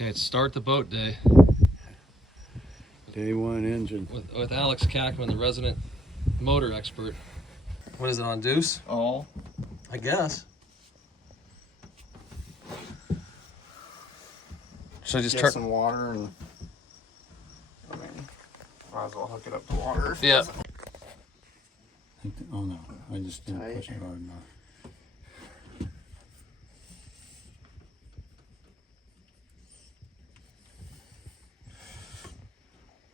Okay, it's start the boat day. Day one engine. With Alex Kackman, the resident motor expert. What is it on deuce? All. I guess. Should I just Get turn some water and might as well hook it up to water. Yeah. Oh no, I just didn't Tight. push it hard enough.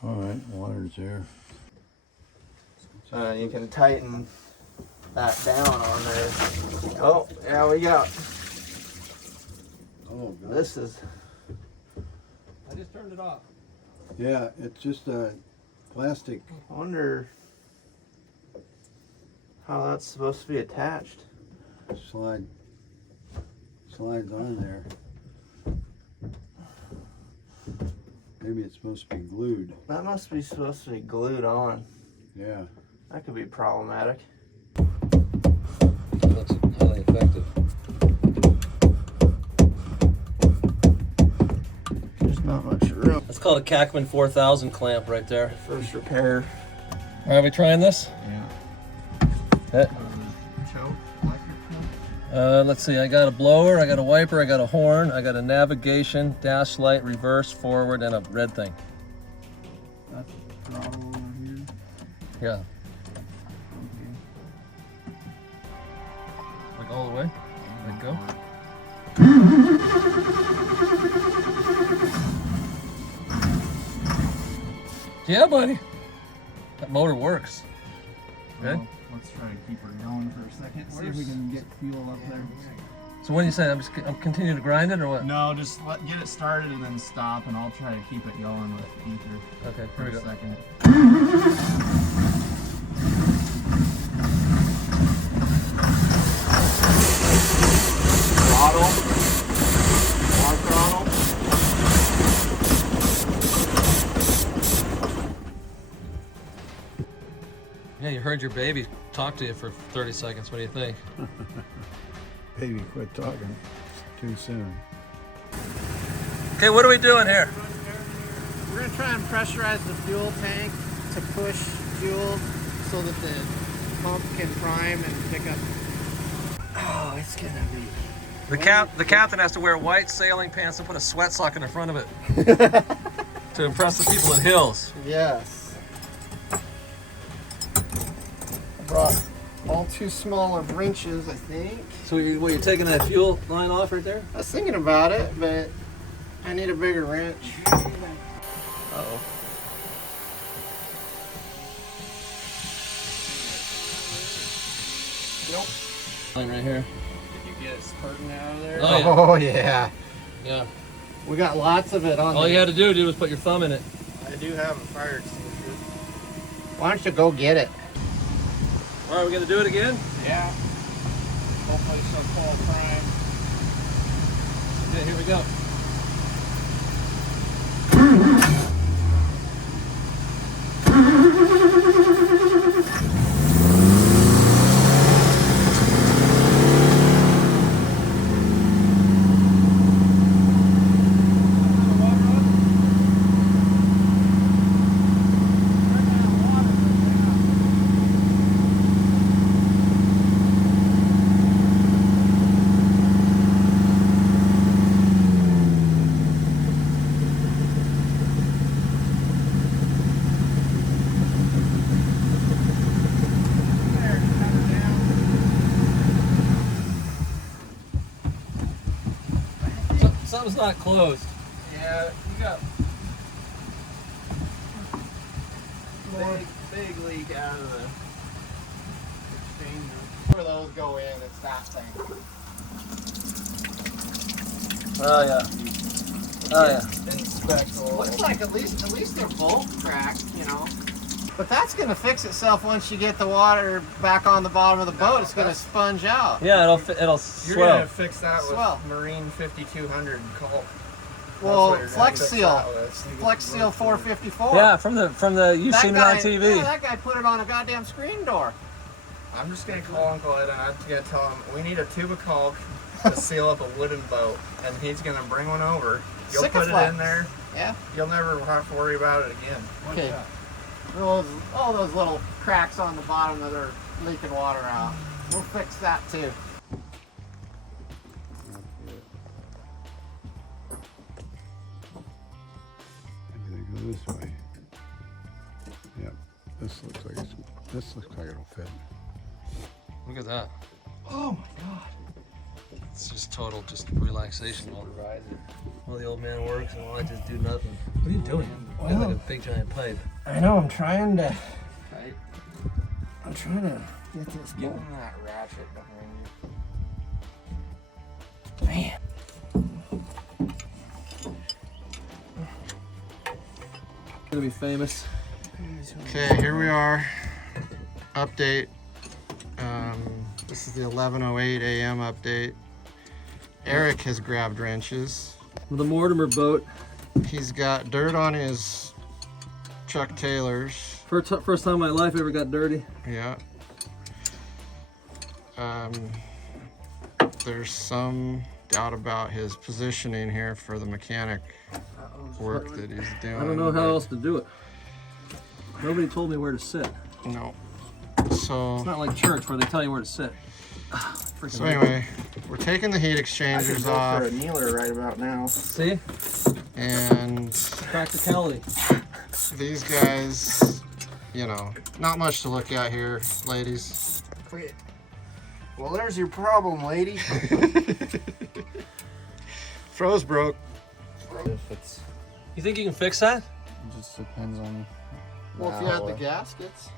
All right, water's there. You can tighten that down on there. Oh, yeah, we got. Oh, God. This is. I just turned it off. Yeah, it's just a plastic. I wonder how that's supposed to be attached. Slides on there. Maybe it's supposed to be glued. That must be supposed to be glued on. Yeah. That could be problematic. Looks highly effective. There's not much room. That's called a Kackman 4000 clamp right there. First repair. All right, we trying this? Yeah. Choke, let's see, I got a blower, I got a wiper, I got a horn, I got a navigation, dash light, reverse, forward, and a red thing. That's throttle over here. Yeah. Okay. Like all the way? Like go? Yeah, buddy. That motor works. Good? Well, let's try to keep her going for a second. See if we can get fuel up there. So what are you saying? I'm continuing to grind it or what? No, just get it started and then stop, and I'll try to keep it going with ether Okay, for here we a go. second. Throttle. More throttle. Yeah, you heard your baby talk to you for 30 seconds. What do you think? Baby, quit talking too soon. Okay, what are we doing here? We're going to try and pressurize the fuel tank to push fuel so that the pump can prime and pick up. Oh, it's going to be... The captain has to wear white sailing pants and put a sweat sock in the front of it to impress the people at Hills. Yes. I brought all too small of wrenches, I think. So you're taking that fuel line off right there? I was thinking about it, but I need a bigger wrench. Uh-oh. Nope. Line right here. Did you get it spurting out of there? Oh, yeah. Oh, yeah. Yeah. We got lots of it on All there. you had to do, dude, was put your thumb in it. I do have a fire extinguisher. Why don't you go get it? All right, we gonna do it again? Yeah. Hopefully some full prime. Okay, here we go. Something's not closed. Yeah, you got big leak out of the exchanger. Where those go in, it's that thing. Oh yeah. Oh yeah. Inspect the looks like at least they're both cracked, you know. But that's gonna fix itself once you get the water back on the bottom of the boat. It's gonna sponge out. Yeah, it'll You're swell. gonna fix that Swell. with Marine 5200 Colt. Well, That's what you're gonna Flex fix Seal, that with. Flex Seal 454. Yeah, from the you've That seen guy, it on TV. Yeah, that guy put it on a goddamn screen door. I'm just gonna call Uncle Ed and I'm gonna tell him we need a tube of caulk to seal up a wooden boat, and he's gonna bring one over. You'll put it Sikaflex. in there. Yeah. You'll never have to worry about it again. Okay. All those little cracks on the bottom that are leaking water out. We'll fix that too. Maybe they go this way. Yep. This looks like it'll fit. Look at that. Oh my God. It's just total relaxation while the old man works and while I just do nothing. What are you doing? You got like a big giant pipe. I know, I'm trying to Right? get this Give going. him that ratchet behind you. Man. Gonna be famous. Okay, here we are. Update. This is the 11:08 a.m. update. Eric has grabbed wrenches. With the Mortimer boat. He's got dirt on his Chuck Taylors. First time in my life I ever got dirty. Yeah. There's some doubt about his positioning here for the mechanic work that he's doing. I don't know how else to do it. Nobody told me where to sit. No. It's So not like church where they tell you where to sit. so anyway, we're taking the heat exchangers off, For a kneeler right about now. See? and Practicality. these guys, you know, not much to look at here, ladies. Wait. Well, there's your problem, lady. Froze broke. If it's, You think you can fix that? it just depends on. Well, if you had the gaskets.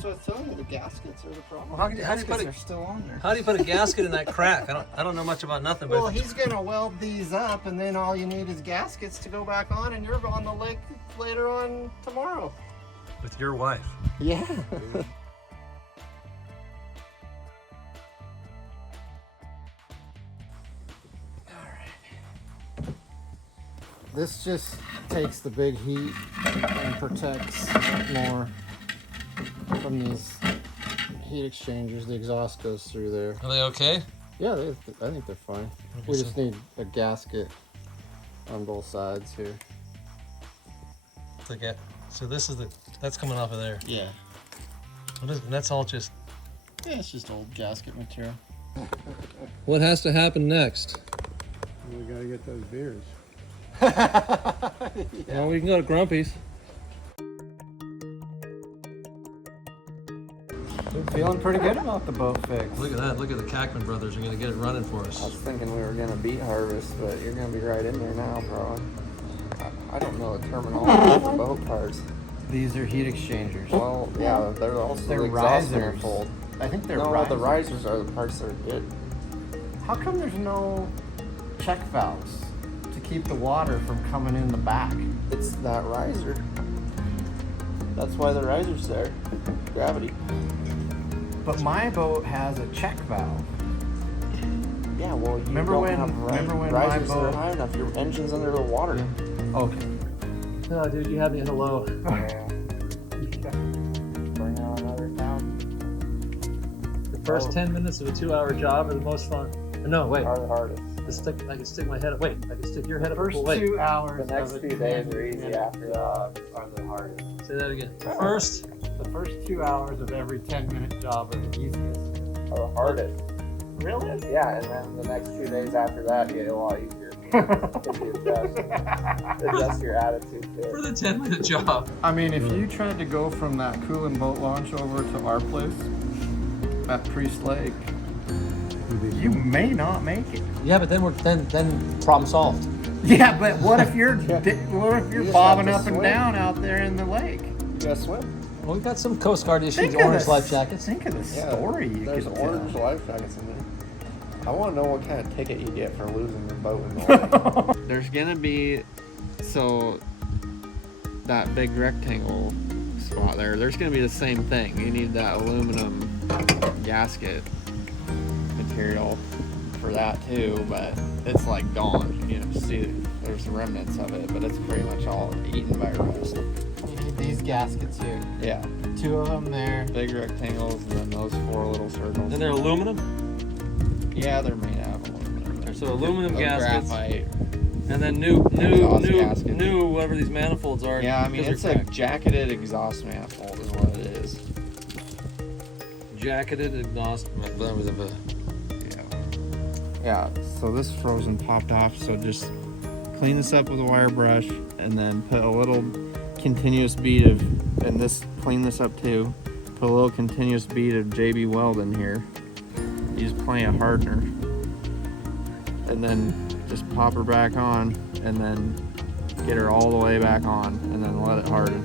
So it's telling you the gaskets are the problem. Well, how do you put They're it? still on there. How do you put a gasket in that crack? I don't know much about nothing, but Well, he's gonna weld these up, and then all you need is gaskets to go back on, and you're on the lake later on tomorrow. with your wife. Yeah. This just takes the big heat and protects more from these heat exchangers. The exhaust goes through there. Are they okay? Yeah, I think they're fine. We just need a gasket on both sides here. So this is that's coming off of there. Yeah. And that's all just. Yeah, it's just old gasket material. What has to happen next? We gotta get those beers. Well, we can go to Grumpy's. Feeling pretty good about the boat fix. Look at that. Look at the Kackman brothers are going to get it running for I us. was thinking we were gonna beat harvest, but you're gonna be right in there now, probably. I don't know the terminology for boat parts. These are heat exchangers. Well, yeah, they're also They're the exhaust risers. manifold. I think they're No, risers. the risers are the parts that are good. How come there's no check valves to keep the water from coming in the back? It's that riser. That's why the riser's there. Gravity. But my boat has a check valve. Yeah, well, you Remember don't when- have remember when my risers that are boat- high enough. Your engine's under the water. Okay. Oh, dude, you have me hello. Yeah. Bring on another town. The first 10 minutes of a 2-hour job are the most fun. No, wait. Are the hardest. I can stick my head up. Wait, I can stick your head up. First Wait. 2 hours. The next of a few days 10 are easy. minute After job. that are the hardest. Say that again. The first 2 hours of every 10-minute job are the easiest. Are the hardest. Really? Yeah, and then the next 2 days after that get a lot easier. If you adjust your attitude to for it. the 10-minute job. I mean, if you tried to go from that Coolin boat launch over to our place at Priest Lake, you may not make it. Yeah, but then problem solved. Yeah, but what if you're You just bobbing have to up and swim. down out there in the lake? You gotta swim. Well, we've got some Coast Guard issues, Think of orange this. life jackets. Think of the Yeah, story you There's could orange tell. life jackets in there. I want to know what kind of ticket you get for losing your boat in the lake. There's gonna be that big rectangle spot there. There's gonna be the same thing. You need that aluminum gasket material for that too, but it's like gone. You know, see, there's remnants of it, but it's pretty much all eaten by rust. You need these gaskets here. Yeah, 2 of them there. big rectangles and then those 4 little circles. And they're aluminum? Yeah, they're made out of aluminum. So aluminum Or gaskets, graphite. and then new, Gaskets. whatever these manifolds are. Yeah, I mean, because it's they're a cracked. jacketed exhaust manifold is what it is. Jacketed exhaust. Yeah, so this frozen popped off, so just clean this up with a wire brush and then put a little continuous bead of, and this, clean this up too, put a little continuous bead of JB Weld in here. Use plenty of hardener. And then just pop her back on and then get her all the way back on and then let it harden.